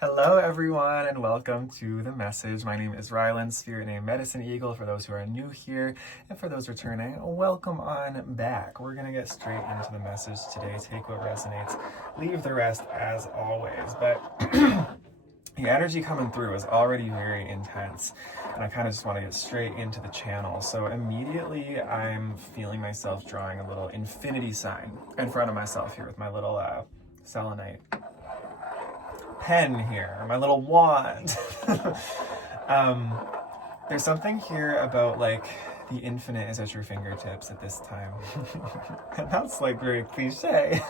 Hello, everyone, and welcome to The Message. My name is Rylan, Spirit Name Medicine Eagle, for those who are new here, and for those returning, welcome on back. We're going to get straight into the message today. Take what resonates, leave the rest as always. But the energy coming through is already very intense, and I kind of just want to get straight into the channel. So immediately I'm feeling myself drawing a little infinity sign in front of myself here with my little selenite pen here, my little wand. There's something here about like the infinite is at your fingertips at this time. And that's like very cliche,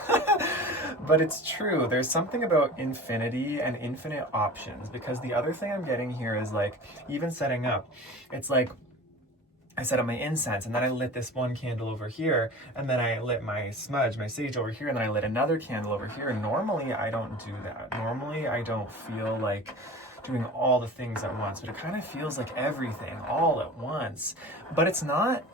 but it's true. There's something about infinity and infinite options, because the other thing I'm getting here is like, even setting up, it's like I set up my incense, and then I lit this one candle over here, and then I lit my smudge, my sage over here, and then I lit another candle over here. And normally I don't do that. Normally I don't feel like doing all the things at once, but it kind of feels like everything all at once. But it's not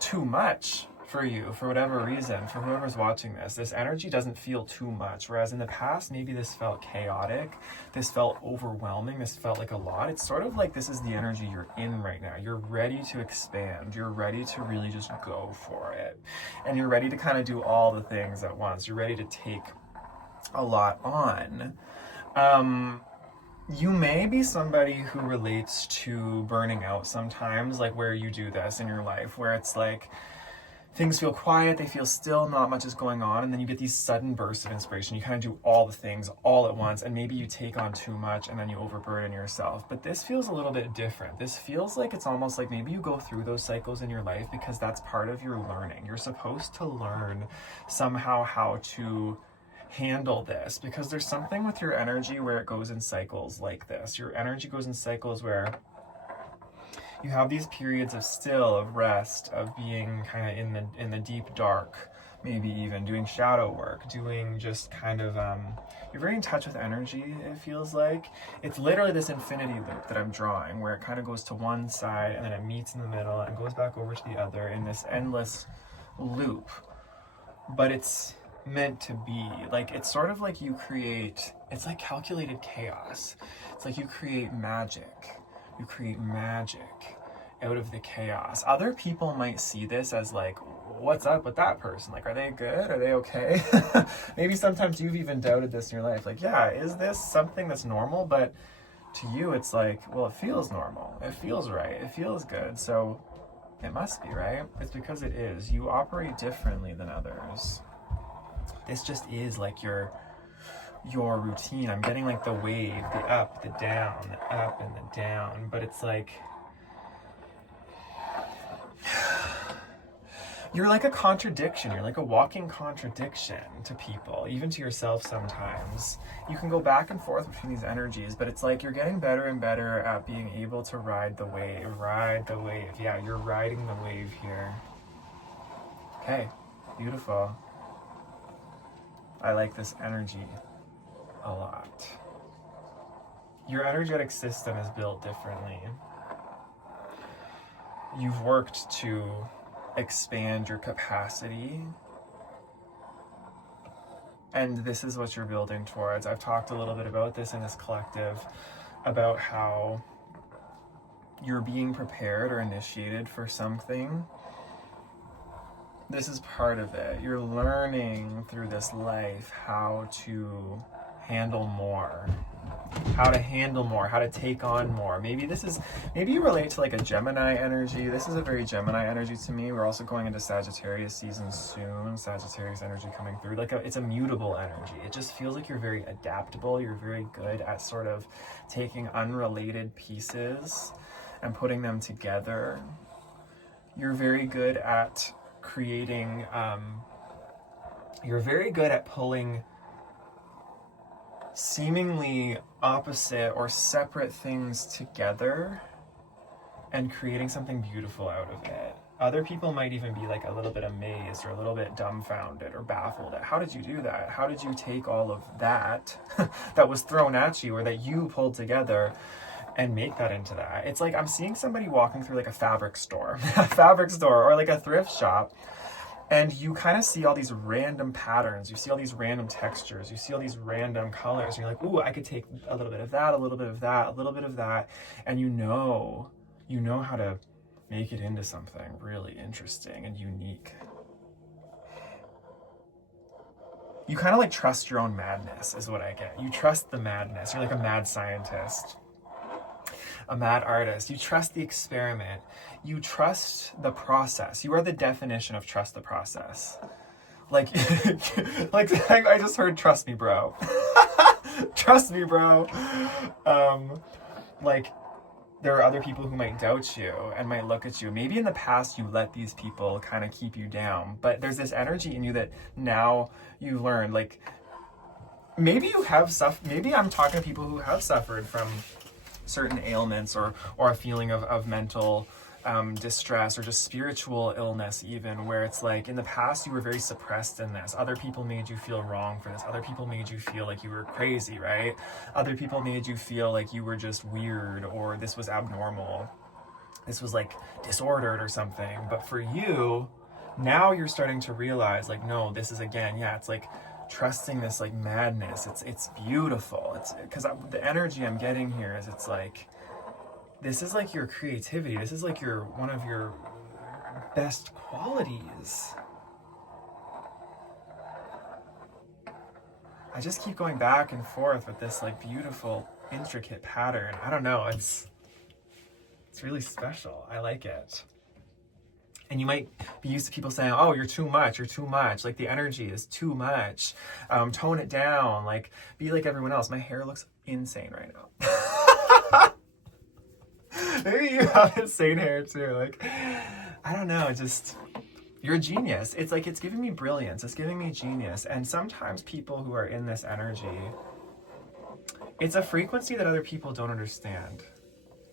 too much for you, for whatever reason, for whoever's watching this. This energy doesn't feel too much, whereas in the past maybe this felt chaotic, this felt overwhelming, this felt like a lot. It's sort of like this is the energy you're in right now. You're ready to expand, you're ready to really just go for it, and you're ready to kind of do all the things at once. You're ready to take a lot on. You may be somebody who relates to burning out sometimes, like where you do this in your life, where it's like things feel quiet, they feel still, not much is going on, and then you get these sudden bursts of inspiration. You kind of do all the things all at once, and maybe you take on too much and then you overburden yourself. But this feels a little bit different. This feels like it's almost like maybe you go through those cycles in your life because that's part of your learning. You're supposed to learn somehow how to handle this, because there's something with your energy where it goes in cycles like this. Your energy goes in cycles where you have these periods of still, of rest, of being kind of in the deep dark, maybe even doing shadow work, doing just kind of, you're very in touch with energy, it feels like. It's literally this infinity loop that I'm drawing, where it kind of goes to one side, and then it meets in the middle, and goes back over to the other in this endless loop. But it's meant to be. Like, it's sort of like you create, it's like calculated chaos. It's like you create magic. You create magic out of the chaos. Other people might see this as like, what's up with that person? Like, are they good? Are they okay? Maybe sometimes you've even doubted this in your life. Like, yeah, is this something that's normal? But to you, it's like, well, it feels normal. It feels right. It feels good. So it must be, right? It's because it is. You operate differently than others. This just is like your routine. I'm getting like the wave, the up, the down, the up and the down, but it's like you're like a contradiction. You're like a walking contradiction to people, even to yourself sometimes. You can go back and forth between these energies, but it's like you're getting better and better at being able to ride the wave. Ride the wave. Yeah, you're riding the wave here. Okay, beautiful. I like this energy a lot. Your energetic system is built differently. You've worked to expand your capacity, and this is what you're building towards. I've talked a little bit about this in this collective, about how you're being prepared or initiated for something. This is part of it. You're learning through this life how to handle more, how to take on more. Maybe you relate to like a Gemini energy. This is a very Gemini energy to me. We're also going into Sagittarius season soon. Sagittarius energy coming through. It's a mutable energy. It just feels like you're very adaptable. You're very good at sort of taking unrelated pieces and putting them together. You're very good at creating, you're very good at pulling seemingly opposite or separate things together and creating something beautiful out of it. Other people might even be like a little bit amazed or a little bit dumbfounded or baffled at, how did you do that? How did you take all of that that was thrown at you or that you pulled together and make that into that? It's like I'm seeing somebody walking through like a fabric store, or like a thrift shop, And you kind of see all these random patterns, you see all these random textures, you see all these random colors, and you're like, ooh, I could take a little bit of that, a little bit of that, a little bit of that, and you know how to make it into something really interesting and unique. You kind of like trust your own madness is what I get. You trust the madness. You're like a mad scientist, a mad artist. You trust the experiment. You trust the process. You are the definition of trust the process. Like, I just heard, trust me, bro. Trust me, bro. Like, there are other people who might doubt you and might look at you. Maybe in the past you let these people kind of keep you down, but there's this energy in you that now you learn. Like, maybe you have maybe I'm talking to people who have suffered from certain ailments or a feeling of mental distress or just spiritual illness, even, where it's like in the past you were very suppressed in this. Other people made you feel wrong for this. Other people made you feel like you were crazy, right? Other people made you feel like you were just weird, or this was abnormal. This was like disordered or something. But for you, now you're starting to realize, like, no, this is, again, yeah, it's like trusting this like madness. It's beautiful. It's because the energy I'm getting here is, it's like, this is like your creativity. This is like one of your best qualities. I just keep going back and forth with this like beautiful, intricate pattern. I don't know. It's really special. I like it. And you might be used to people saying, oh, you're too much. Like, the energy is too much. Tone it down. Like, be like everyone else. My hair looks insane right now. Maybe you have insane hair too. Like, I don't know, just, you're a genius. It's like, it's giving me brilliance. It's giving me genius. And sometimes people who are in this energy, it's a frequency that other people don't understand.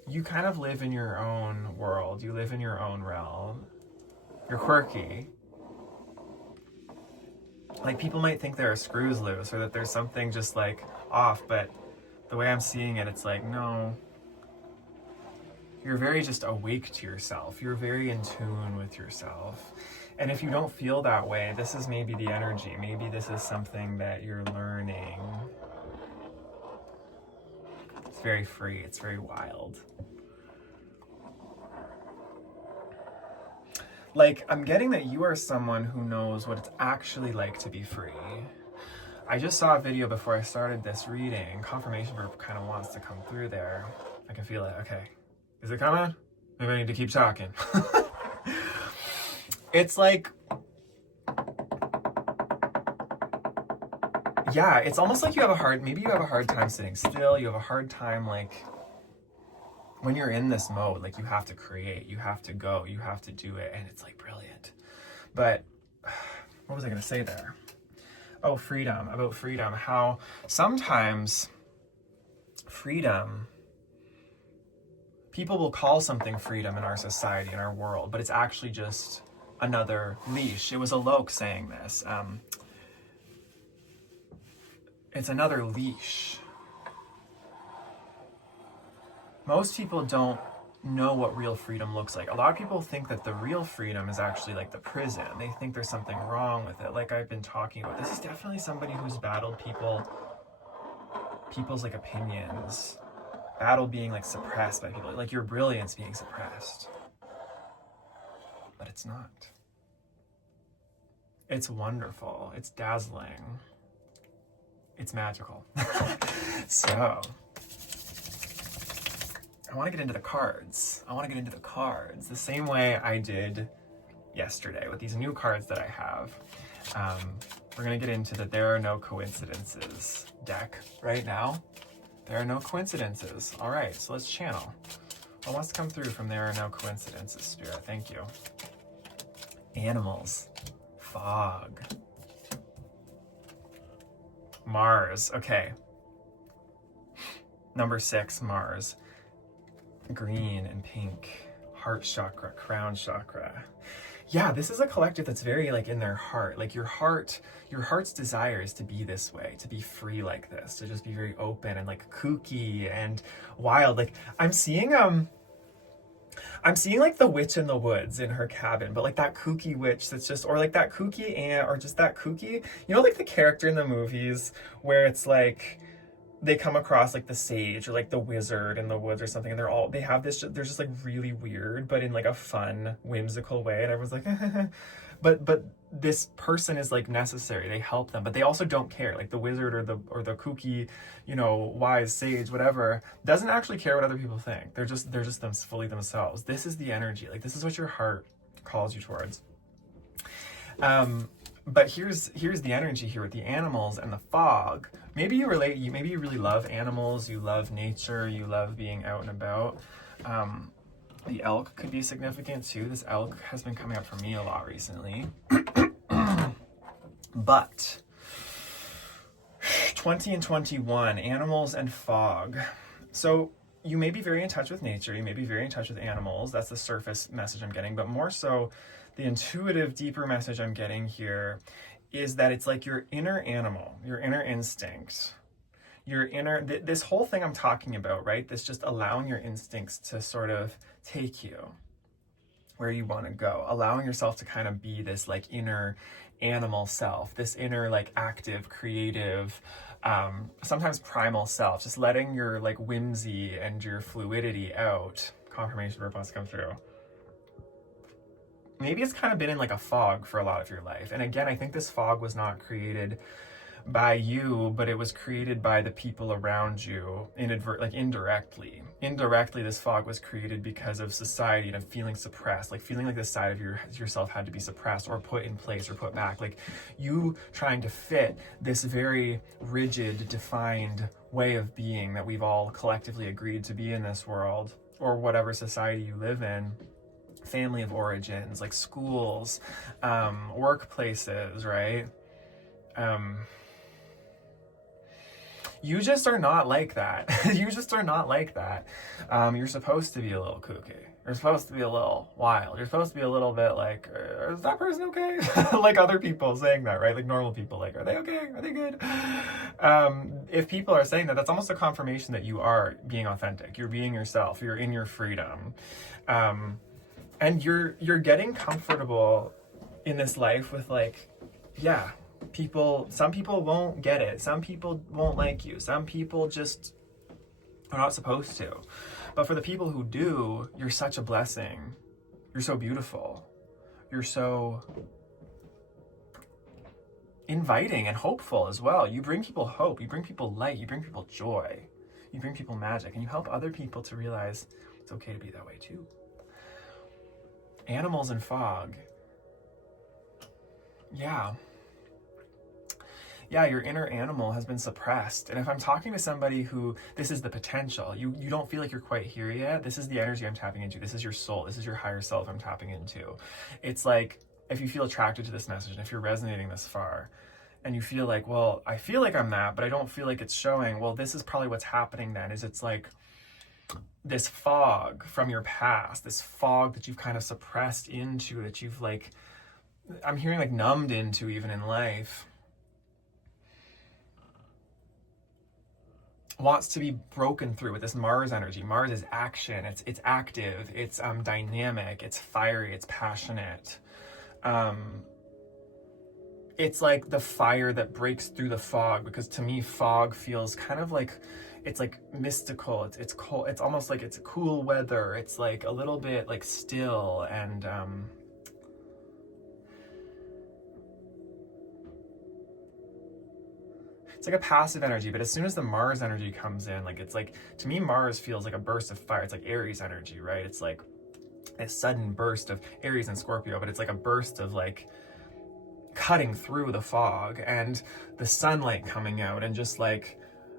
You kind of live in your own world. You live in your own realm. You're quirky. Like, people might think there are screws loose or that there's something just like off, but the way I'm seeing it, it's like, no. You're very just awake to yourself. You're very in tune with yourself. And if you don't feel that way, this is maybe the energy. Maybe this is something that you're learning. It's very free. It's very wild. Like, I'm getting that you are someone who knows what it's actually like to be free. I just saw a video before I started this reading. Confirmation group kind of wants to come through there. I can feel it. Okay. Is it coming? Maybe I need to keep talking. It's like, yeah, it's almost like maybe you have a hard time sitting still. You have a hard time, like, when you're in this mode, like, you have to create, you have to go, you have to do it. And it's like brilliant. But what was I going to say there? Oh, freedom, about freedom. How sometimes freedom, people will call something freedom in our society, in our world, but it's actually just another leash. It was Alok saying this. It's another leash. Most people don't know what real freedom looks like. A lot of people think that the real freedom is actually like the prison. They think there's something wrong with it. Like I've been talking about, this is definitely somebody who's battled people's like opinions. Battle being like suppressed by people, like your brilliance being suppressed. But it's not. It's wonderful. It's dazzling. It's magical. So, I want to get into the cards. The same way I did yesterday with these new cards that I have. We're going to get into the There Are No Coincidences deck right now. There are no coincidences. All right, so let's channel. What wants to come through from There Are No Coincidences, Spirit? Thank you. Animals. Fog. Mars. Okay. Number 6, Mars. Green and pink. Heart chakra, crown chakra. Yeah, this is a collective that's very like in their heart. Like your heart's desire is to be this way, to be free like this, to just be very open and like kooky and wild. Like I'm seeing I'm seeing like the witch in the woods in her cabin, but like that kooky witch that's just, or like that kooky aunt, or just that kooky, you know, like the character in the movies where it's like they come across like the sage or like the wizard in the woods or something, and they have this, they're just like really weird, but in like a fun, whimsical way, and everyone's like, but this person is like necessary. They help them, but they also don't care. Like the wizard or the kooky, you know, wise sage, whatever, doesn't actually care what other people think. They're just them fully themselves. This is the energy. Like this is what your heart calls you towards. But here's the energy here with the animals and the fog. Maybe you really love animals, you love nature, you love being out and about. The elk could be significant too. This elk has been coming up for me a lot recently. But 20 and 21, animals and fog. So you may be very in touch with nature, you may be very in touch with animals. That's the surface message I'm getting, but more so the intuitive, deeper message I'm getting here is that it's like your inner animal, your inner instinct, your inner, this whole thing I'm talking about, right? This just allowing your instincts to sort of take you where you want to go, allowing yourself to kind of be this like inner animal self, this inner like active, creative, sometimes primal self, just letting your like whimsy and your fluidity out. Confirmation requests come through. Maybe it's kind of been in like a fog for a lot of your life. And again, I think this fog was not created by you, but it was created by the people around you, indirectly. Indirectly, this fog was created because of society and of feeling suppressed, like feeling like this side of yourself had to be suppressed or put in place or put back. Like you trying to fit this very rigid, defined way of being that we've all collectively agreed to be in this world, or whatever society you live in. Family of origins, like schools, workplaces, right? You just are not like that. You just are not like that. You're supposed to be a little kooky. You're supposed to be a little wild. You're supposed to be a little bit like, is that person okay? Like other people saying that, right? Like normal people, like, are they okay? Are they good? If people are saying that, that's almost a confirmation that you are being authentic. You're being yourself. You're in your freedom. And you're getting comfortable in this life with like, yeah, some people won't get it. Some people won't like you. Some people just are not supposed to. But for the people who do, you're such a blessing. You're so beautiful. You're so inviting and hopeful as well. You bring people hope. You bring people light. You bring people joy. You bring people magic. And you help other people to realize it's okay to be that way too. Animals and fog. Yeah, your inner animal has been suppressed. And if I'm talking to somebody who, this is the potential, you don't feel like you're quite here yet, this is the energy I'm tapping into. This is your soul. This is your higher self I'm tapping into. It's like, if you feel attracted to this message, and if you're resonating this far, and you feel like, well, I feel like I'm that, but I don't feel like it's showing, well, this is probably what's happening then, is it's like, this fog from your past, this fog that you've kind of suppressed into, that you've like, I'm hearing like numbed into even in life, wants to be broken through with this Mars energy. Mars is action, it's active, it's dynamic, it's fiery, it's passionate. It's like the fire that breaks through the fog, because to me fog feels kind of like, it's like mystical, it's cold, it's almost like it's cool weather, it's like a little bit like still, and it's like a passive energy. But as soon as the Mars energy comes in, like, it's like, to me Mars feels like a burst of fire. It's like Aries energy, right? It's like a sudden burst of Aries and Scorpio, but it's like a burst of like cutting through the fog and the sunlight coming out, and just like,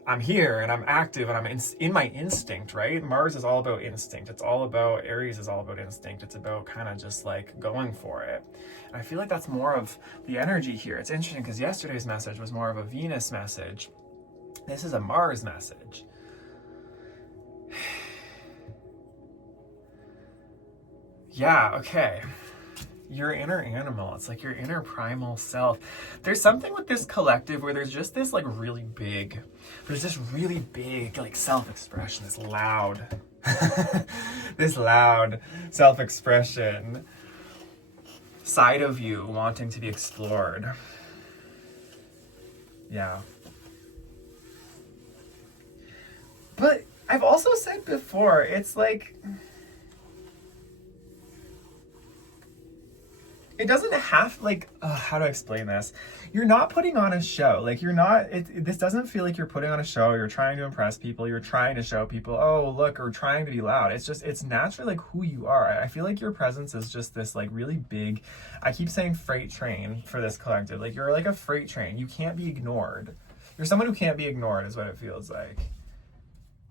I'm here and I'm active and I'm in my instinct, right? Mars is all about instinct. It's all about, Aries is all about instinct. It's about kind of just like going for it. And I feel like that's more of the energy here. It's interesting because yesterday's message was more of a Venus message. This is a Mars message. Yeah, okay. Your inner animal, it's like your inner primal self. There's something with this collective where there's just this like really big, there's this really big like self-expression, this loud this loud self-expression side of you wanting to be explored. Yeah. But I've also said before, it's like, it doesn't have, like, how do I explain this? You're not putting on a show. Like, you're not, this doesn't feel like you're putting on a show. You're trying to impress people. You're trying to show people, oh, look, or trying to be loud. It's just, it's naturally like who you are. I feel like your presence is just this like really big, I keep saying freight train for this collective. Like, you're like a freight train. You can't be ignored. You're someone who can't be ignored is what it feels like.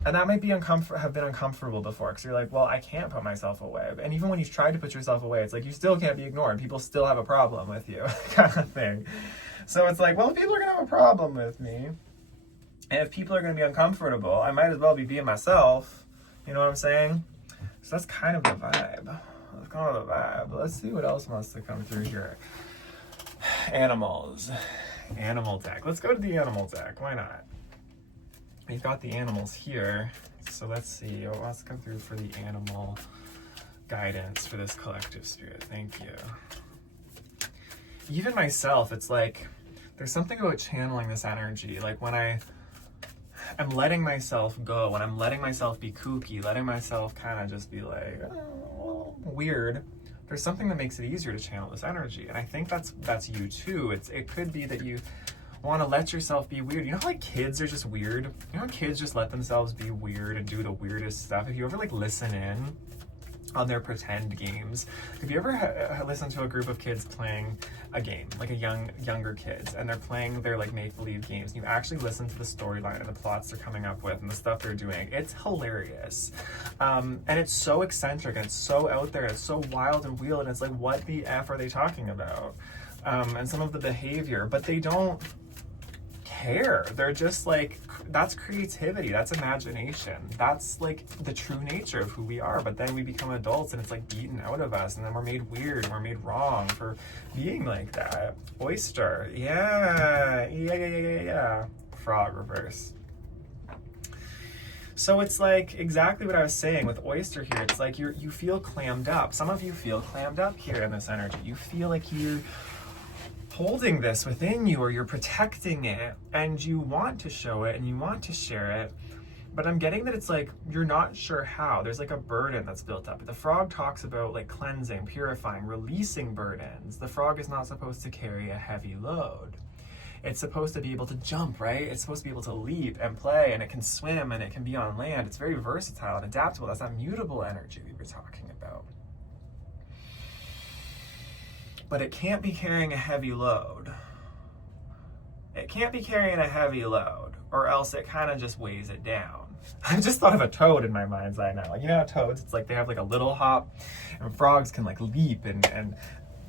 And that might be have been uncomfortable before, because you're like, well, I can't put myself away. And even when you've tried to put yourself away, it's like you still can't be ignored. People still have a problem with you, kind of thing. So it's like, well, if people are going to have a problem with me, and if people are going to be uncomfortable, I might as well be being myself. You know what I'm saying? So that's kind of the vibe. That's kind of the vibe. Let's see what else wants to come through here. Animals. Animal deck. Let's go to the animal deck. Why not? We've got the animals here, so let's see what wants to come through for the animal guidance for this collective spirit. Thank you. Even myself, it's like there's something about channeling this energy. Like when I'm letting myself go, when I'm letting myself be kooky, letting myself kind of just be like, oh, weird. There's something that makes it easier to channel this energy, and I think that's you too. It could be that you want to let yourself be weird. You know how like kids are just weird? You know how kids just let themselves be weird and do the weirdest stuff? If you ever like listen in on their pretend games, have you ever listened to a group of kids playing a game, like younger kids, and they're playing their like make-believe games, and you actually listen to the storyline and the plots they're coming up with and the stuff they're doing? It's hilarious. And it's so eccentric and it's so out there and it's so wild and weird, and it's like, what the F are they talking about? And some of the behavior, but they don't care. They're just like, that's creativity, that's imagination, that's like the true nature of who we are. But then we become adults and it's like beaten out of us, and then we're made weird and we're made wrong for being like that. Oyster. Yeah. Frog reverse. So it's like exactly what I was saying with oyster here. It's like you feel clammed up. Some of you feel clammed up here in this energy. You feel like you're holding this within you, or you're protecting it, and you want to show it and you want to share it, but I'm getting that it's like you're not sure how. There's like a burden that's built up. The frog talks about like cleansing, purifying, releasing burdens. The frog is not supposed to carry a heavy load. It's supposed to be able to jump, right? It's supposed to be able to leap and play, and it can swim and it can be on land. It's very versatile and adaptable. That's that mutable energy we were talking about. But it can't be carrying a heavy load. It can't be carrying a heavy load, or else it kind of just weighs it down. I just thought of a toad in my mind's eye now. Like, you know how toads, it's like they have like a little hop, and frogs can like leap, and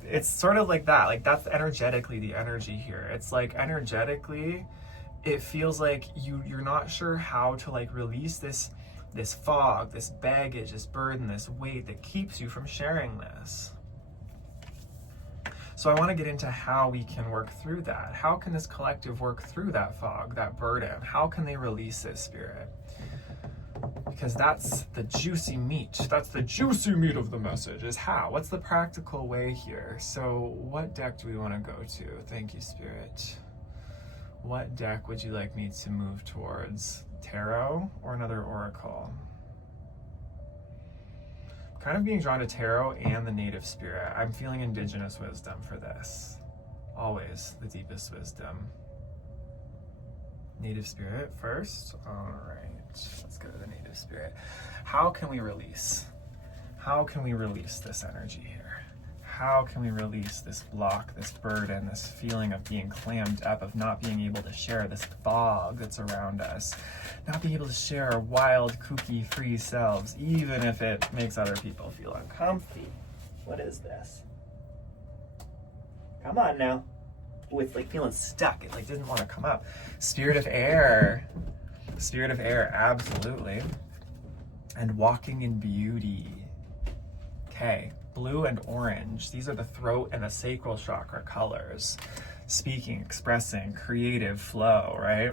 it's sort of like that. Like, that's energetically the energy here. It's like energetically, it feels like you're not sure how to like release this fog, this baggage, this burden, this weight that keeps you from sharing this. So I want to get into how we can work through that. How can this collective work through that fog, that burden? How can they release this spirit? Because that's the juicy meat. That's the juicy meat of the message, is how. What's the practical way here? So what deck do we want to go to? Thank you, Spirit. What deck would you like me to move towards? Tarot or another oracle? Kind of being drawn to tarot and the native spirit. I'm feeling indigenous wisdom for this. Always the deepest wisdom. Native spirit first. All right, let's go to the native spirit. How can we release? How can we release this energy here? How can we release this block, this burden, this feeling of being clammed up, of not being able to share, this fog that's around us, not being able to share our wild, kooky, free selves, even if it makes other people feel uncomfy? What is this? Come on now. Oh, it's like feeling stuck. It like didn't want to come up. Spirit of air. Spirit of air, absolutely. And walking in beauty. Okay. Blue and orange. These are the throat and the sacral chakra colors. Speaking, expressing, creative flow, right?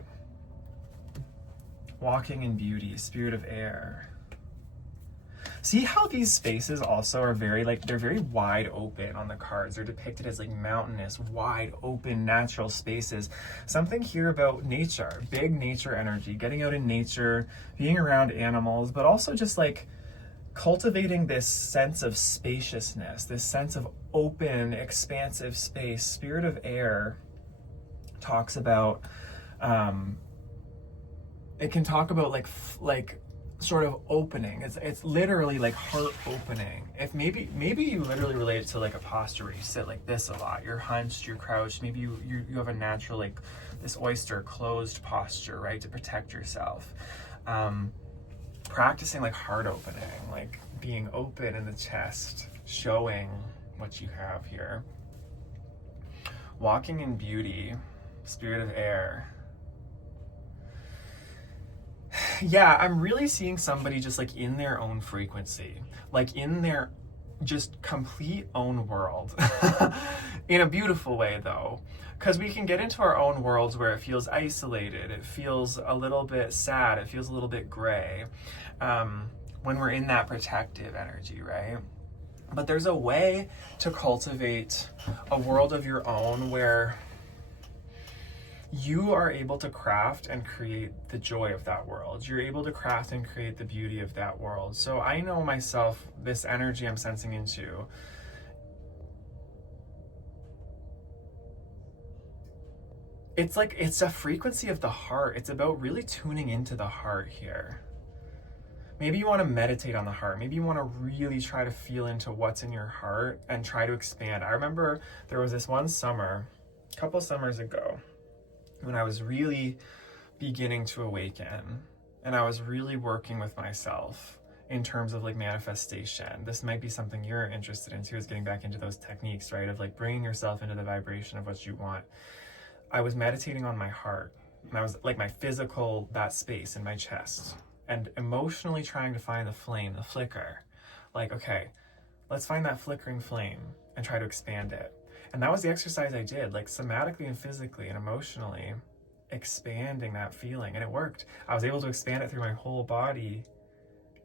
Walking in beauty, spirit of air. See how these spaces also are very, like, they're very wide open on the cards. They're depicted as like mountainous, wide open, natural spaces. Something here about nature, big nature energy, getting out in nature, being around animals, but also just like cultivating this sense of spaciousness, this sense of open, expansive space. Spirit of air talks about, it can talk about like sort of opening. It's literally like heart opening. If maybe you literally relate it to like a posture where you sit like this a lot. You're hunched, you're crouched. Maybe you have a natural, like this oyster closed posture, right, to protect yourself. Practicing like heart opening, like being open in the chest, showing what you have here. Walking in beauty, spirit of air. Yeah, I'm really seeing somebody just like in their own frequency, like in their just complete own world. In a beautiful way though, because we can get into our own worlds where it feels isolated, it feels a little bit sad, it feels a little bit gray, when we're in that protective energy, right? But there's a way to cultivate a world of your own where you are able to craft and create the joy of that world. You're able to craft and create the beauty of that world. So I know myself, this energy I'm sensing into, it's like, it's a frequency of the heart. It's about really tuning into the heart here. Maybe you want to meditate on the heart. Maybe you want to really try to feel into what's in your heart and try to expand. I remember there was this one summer, a couple summers ago, when I was really beginning to awaken and I was really working with myself in terms of like manifestation. This might be something you're interested in too, is getting back into those techniques, right? Of like bringing yourself into the vibration of what you want. I was meditating on my heart, and I was like my physical, that space in my chest, and emotionally trying to find the flame, the flicker. Like, okay, let's find that flickering flame and try to expand it. And that was the exercise I did, like somatically and physically and emotionally expanding that feeling. And it worked. I was able to expand it through my whole body.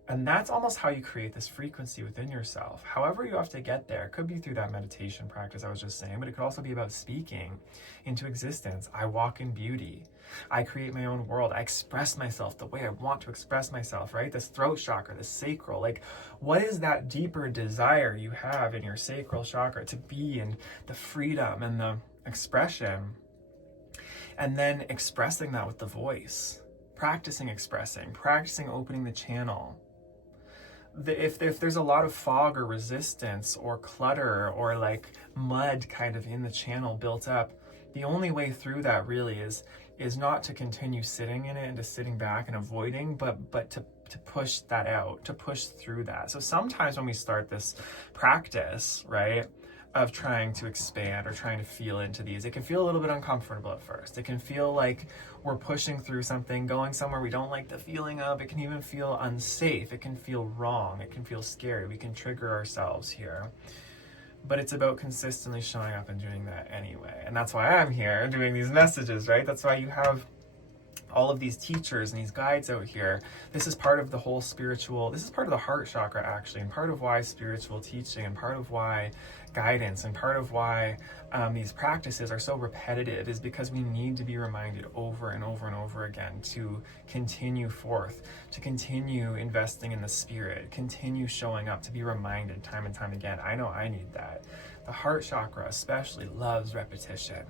And that's almost how you create this frequency within yourself. However you have to get there. It could be through that meditation practice I was just saying, but it could also be about speaking into existence. I walk in beauty. I create my own world. I express myself the way I want to express myself, right? This throat chakra, this sacral. Like, what is that deeper desire you have in your sacral chakra to be in the freedom and the expression? And then expressing that with the voice. Practicing expressing, practicing opening the channel. If there's a lot of fog or resistance or clutter or like mud kind of in the channel built up, the only way through that really is not to continue sitting in it and just sitting back and avoiding, but to push that out, to push through that. So sometimes when we start this practice, right, of trying to expand or trying to feel into these, it can feel a little bit uncomfortable at first. It can feel like we're pushing through something, going somewhere we don't like the feeling of. It can even feel unsafe. It can feel wrong. It can feel scary. We can trigger ourselves here. But it's about consistently showing up and doing that anyway. And that's why I'm here doing these messages, right? That's why you have all of these teachers and these guides out here. This is part of the whole spiritual, this is part of the heart chakra actually, and part of why spiritual teaching and part of why guidance and part of why these practices are so repetitive is because we need to be reminded over and over and over again to continue forth, to continue investing in the spirit, continue showing up, to be reminded time and time again. I know I need that. The heart chakra especially loves repetition.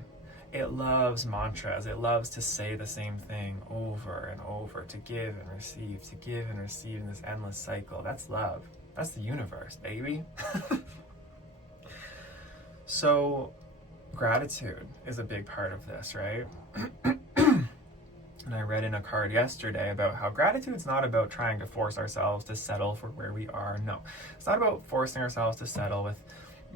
It loves mantras. It loves to say the same thing over and over, to give and receive in this endless cycle. That's love. That's the universe, baby. So gratitude is a big part of this, right? And I read in a card yesterday about how gratitude's not about trying to force ourselves to settle for where we are. No, it's not about forcing ourselves to settle with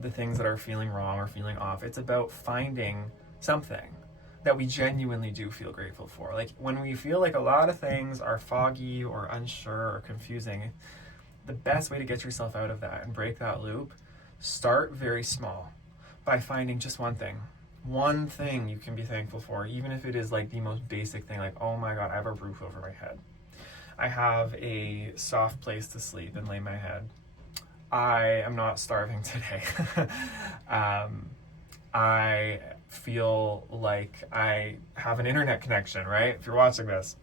the things that are feeling wrong or feeling off. It's about finding something that we genuinely do feel grateful for. Like when we feel like a lot of things are foggy or unsure or confusing, the best way to get yourself out of that and break that loop, start very small by finding just one thing you can be thankful for, even if it is like the most basic thing, like, oh my God, I have a roof over my head. I have a soft place to sleep and lay my head. I am not starving today. I feel like I have an internet connection, right? If you're watching this,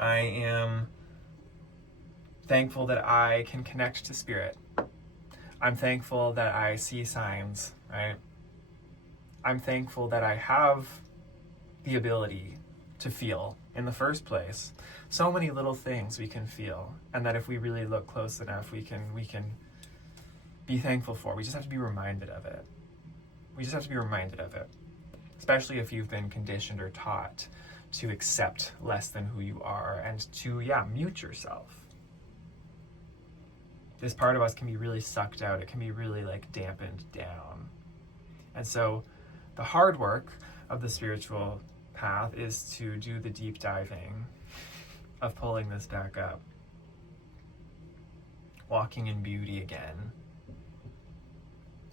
I am thankful that I can connect to spirit. I'm thankful that I see signs, right? I'm thankful that I have the ability to feel in the first place. So many little things we can feel, and that if we really look close enough, we can be thankful for. We just have to be reminded of it. We just have to be reminded of it, especially if you've been conditioned or taught to accept less than who you are and to, mute yourself. This part of us can be really sucked out. It can be really dampened down. And so the hard work of the spiritual path is to do the deep diving of pulling this back up. Walking in beauty again.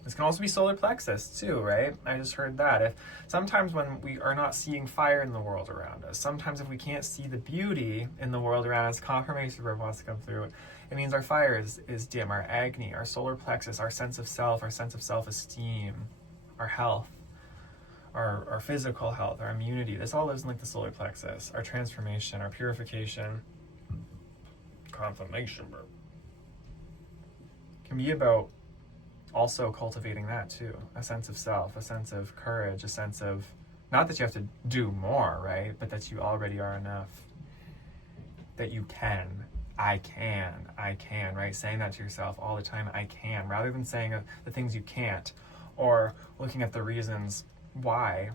This can also be solar plexus too, right? I just heard that. If sometimes when we are not seeing fire in the world around us, sometimes if we can't see the beauty in the world around us, confirmation verb wants to come through. It means our fire is dim, our agni, our solar plexus, our sense of self, our sense of self-esteem, our health, our physical health, our immunity. This all lives in the solar plexus. Our transformation, our purification, confirmation verb. Can be about also cultivating that too. A sense of self, a sense of courage, a sense of, not that you have to do more, right? But that you already are enough. That you can. I can, right? Saying that to yourself all the time, I can, rather than saying the things you can't, or looking at the reasons why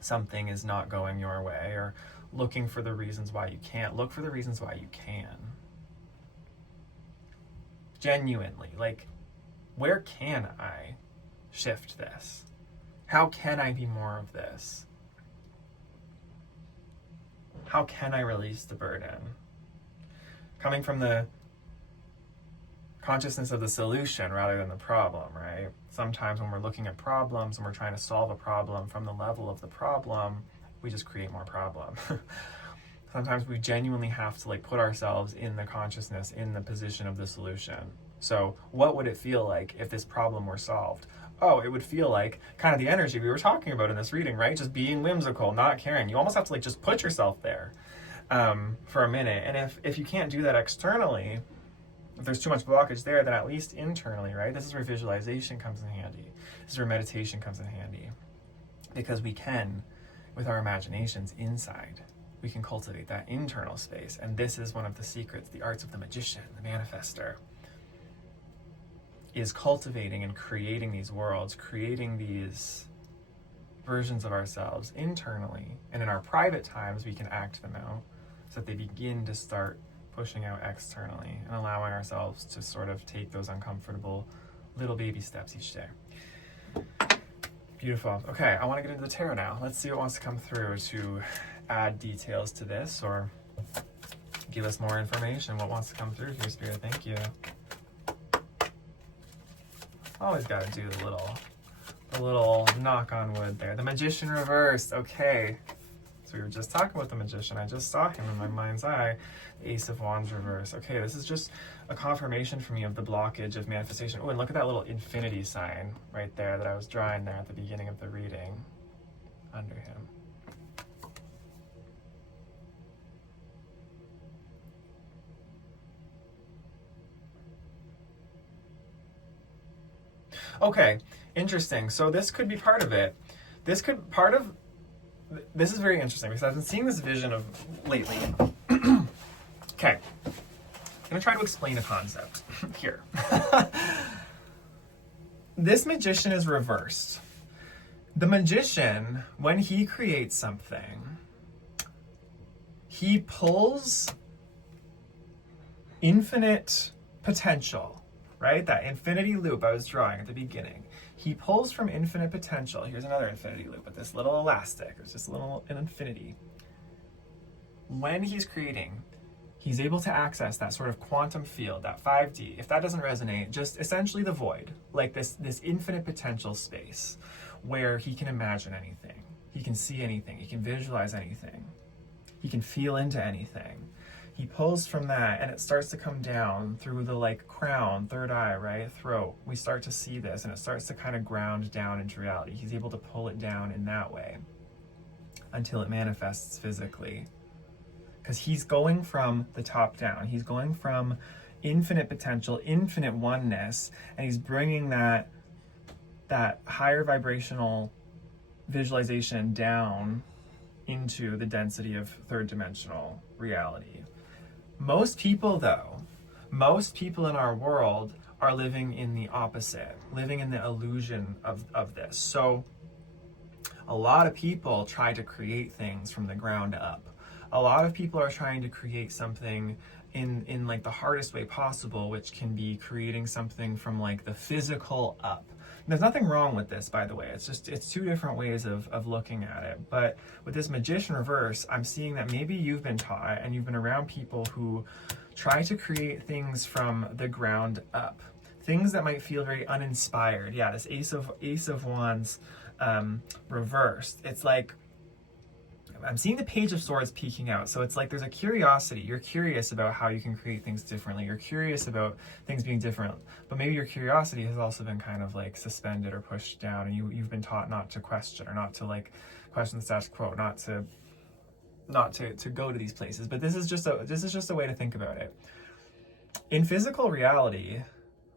something is not going your way, or looking for the reasons why you can't. Look for the reasons why you can. Genuinely, where can I shift this? How can I be more of this? How can I release the burden? Coming from the consciousness of the solution rather than the problem, right? Sometimes when we're looking at problems and we're trying to solve a problem from the level of the problem, we just create more problem. Sometimes we genuinely have to put ourselves in the consciousness, in the position of the solution. So what would it feel like if this problem were solved? Oh, it would feel like kind of the energy we were talking about in this reading, right? Just being whimsical, not caring. You almost have to just put yourself there for a minute. And if you can't do that externally, if there's too much blockage there, then at least internally, right? This is where visualization comes in handy. This is where meditation comes in handy. Because we can, with our imaginations inside, we can cultivate that internal space. And this is one of the secrets, the arts of the magician, the manifester, is cultivating and creating these worlds, creating these versions of ourselves internally. And in our private times, we can act them out so that they begin to start pushing out externally and allowing ourselves to sort of take those uncomfortable little baby steps each day. Beautiful. Okay, I want to get into the tarot now. Let's see what wants to come through to add details to this or give us more information. What wants to come through here, Spirit? Thank you. Always got to do the little knock on wood there. The Magician reversed. Okay. So we were just talking about the Magician. I just saw him in my mind's eye. The Ace of Wands reverse. Okay, this is just a confirmation for me of the blockage of manifestation. Oh, and look at that little infinity sign right there that I was drawing there at the beginning of the reading under him. Okay, interesting. So this could be part of it. This is very interesting because I've been seeing this vision of lately. Okay, I'm gonna try to explain a concept here. This Magician is reversed. The Magician, when he creates something, he pulls infinite potential. Right? That infinity loop I was drawing at the beginning. He pulls from infinite potential. Here's another infinity loop with this little elastic. There's just an infinity. When he's creating, he's able to access that sort of quantum field, that 5D. If that doesn't resonate, just essentially the void, this infinite potential space where he can imagine anything. He can see anything. He can visualize anything. He can feel into anything. He pulls from that and it starts to come down through the like crown, third eye, right? Throat. We start to see this and it starts to kind of ground down into reality. He's able to pull it down in that way until it manifests physically. Because he's going from the top down. He's going from infinite potential, infinite oneness, and he's bringing that higher vibrational visualization down into the density of third dimensional reality. Most people in our world are living in the opposite, living in the illusion of this. So a lot of people try to create things from the ground up. A lot of people are trying to create something in like the hardest way possible, which can be creating something from like the physical up. There's nothing wrong with this, by the way. It's two different ways of looking at it. But with this magician reverse, I'm seeing that maybe you've been taught and you've been around people who try to create things from the ground up. Things that might feel very uninspired. Yeah, this Ace of Wands reversed. It's like, I'm seeing the Page of Swords peeking out. So it's like there's a curiosity. You're curious about how you can create things differently. You're curious about things being different. But maybe your curiosity has also been kind of like suspended or pushed down, and you've been taught not to question, or not to like question the status quo, not to go to these places. But this is just a way to think about it. In physical reality,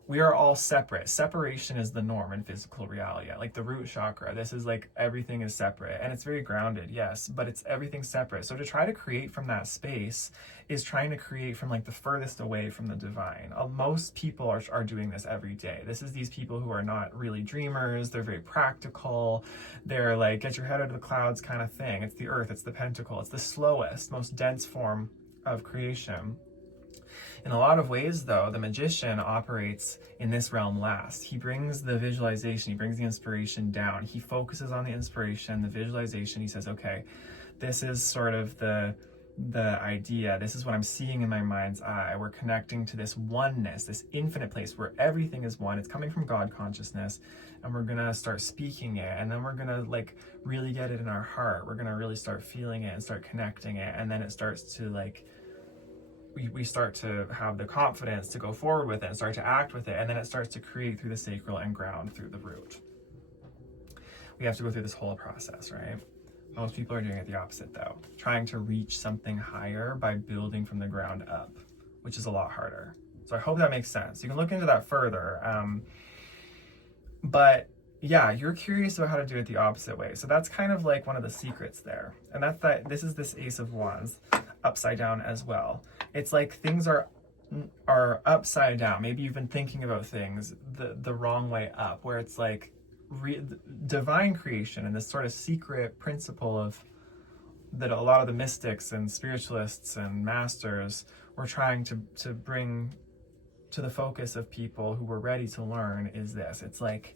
we are all separate. Separation is the norm in physical reality. Like the root chakra, this is like everything is separate, and it's very grounded, yes, but it's everything separate. So to try to create from that space is trying to create from like the furthest away from the divine. Most people are doing this every day. This is these people who are not really dreamers. They're very practical. They're like, get your head out of the clouds kind of thing. It's the earth, it's the pentacle, it's the slowest, most dense form of creation. In a lot of ways, though, the magician operates in this realm last. He brings the visualization, he brings the inspiration down. He focuses on the inspiration, the visualization. He says, okay, this is sort of the idea. This is what I'm seeing in my mind's eye. We're connecting to this oneness, this infinite place where everything is one. It's coming from God consciousness, and we're gonna start speaking it, and then we're gonna like really get it in our heart. We're gonna really start feeling it and start connecting it, and then it starts to like, we start to have the confidence to go forward with it and start to act with it, and then it starts to create through the sacral and ground through the root. We have to go through this whole process, right? Most people are doing it the opposite, though, trying to reach something higher by building from the ground up, which is a lot harder. So I hope that makes sense. You can look into that further. But yeah, you're curious about how to do it the opposite way. So that's kind of like one of the secrets there. And that's that. This is this Ace of Wands upside down as well. It's like things are upside down. Maybe you've been thinking about things the wrong way up, where it's like divine creation and this sort of secret principle of that a lot of the mystics and spiritualists and masters were trying to bring to the focus of people who were ready to learn is this. It's like,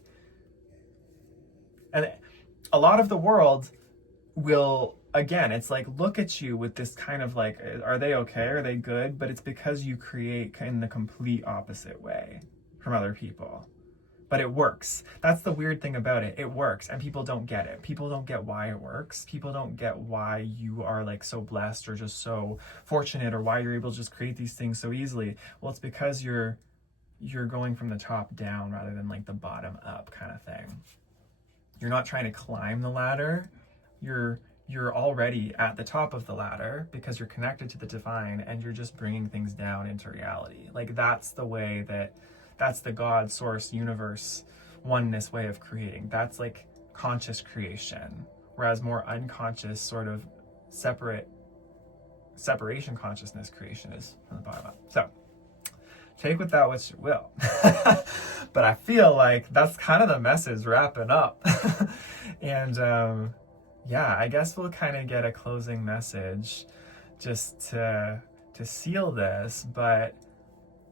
and a lot of the world will, again, it's like, look at you with this kind of like, are they okay? Are they good? But it's because you create in the complete opposite way from other people. But it works. That's the weird thing about it. It works, and people don't get it. People don't get why it works. People don't get why you are like so blessed or just so fortunate, or why you're able to just create these things so easily. Well, it's because you're going from the top down rather than like the bottom up kind of thing. You're not trying to climb the ladder. You're already at the top of the ladder because you're connected to the divine, and you're just bringing things down into reality. Like that's the way that's the God, source, universe, oneness way of creating. That's like conscious creation. Whereas more unconscious, sort of separation consciousness creation is from the bottom up. So take with that what you will. But I feel like that's kind of the message wrapping up. And yeah, I guess we'll kind of get a closing message just to seal this, but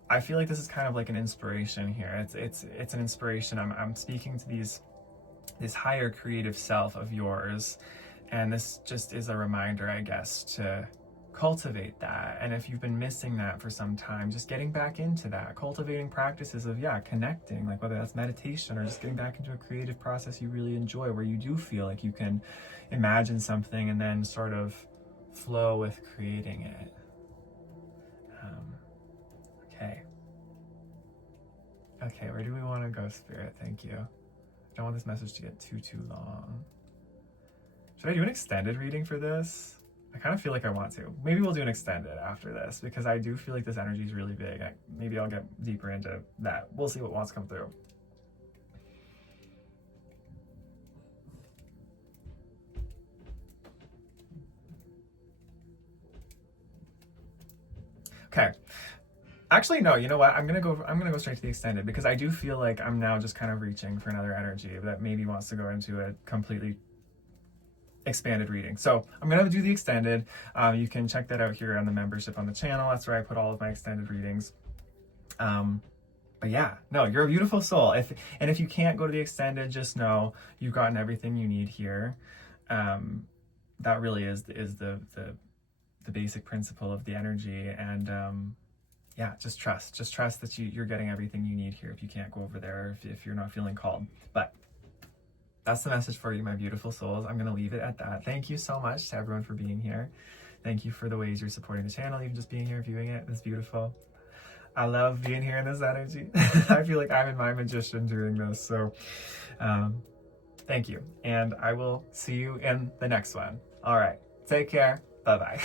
I feel like this is kind of like an inspiration here. It's an inspiration. I'm speaking to this higher creative self of yours, and this just is a reminder, I guess, to cultivate that. And if you've been missing that for some time, just getting back into that, cultivating practices of connecting, like whether that's meditation or just getting back into a creative process you really enjoy, where you do feel like you can imagine something and then sort of flow with creating it. Okay. Okay, where do we want to go, Spirit? Thank you. I don't want this message to get too long. Should I do an extended reading for this? I kind of feel like I want to. Maybe we'll do an extended after this because I do feel like this energy is really big. Maybe I'll get deeper into that. We'll see what wants to come through. Okay. Actually, no, you know what? I'm gonna go straight to the extended because I do feel like I'm now just kind of reaching for another energy that maybe wants to go into a completely expanded reading. So I'm gonna do the extended. You can check that out here on the membership on the channel. That's where I put all of my extended readings. But yeah, no, you're a beautiful soul. If you can't go to the extended, just know you've gotten everything you need here. That really is the basic principle of the energy. And yeah, just trust that you're getting everything you need here if you can't go over there, if you're not feeling called. But that's the message for you, my beautiful souls. I'm going to leave it at that. Thank you so much to everyone for being here. Thank you for the ways you're supporting the channel, even just being here, viewing it. It's beautiful. I love being here in this energy. I feel like I'm in my magician doing this. So thank you. And I will see you in the next one. All right. Take care. Bye-bye.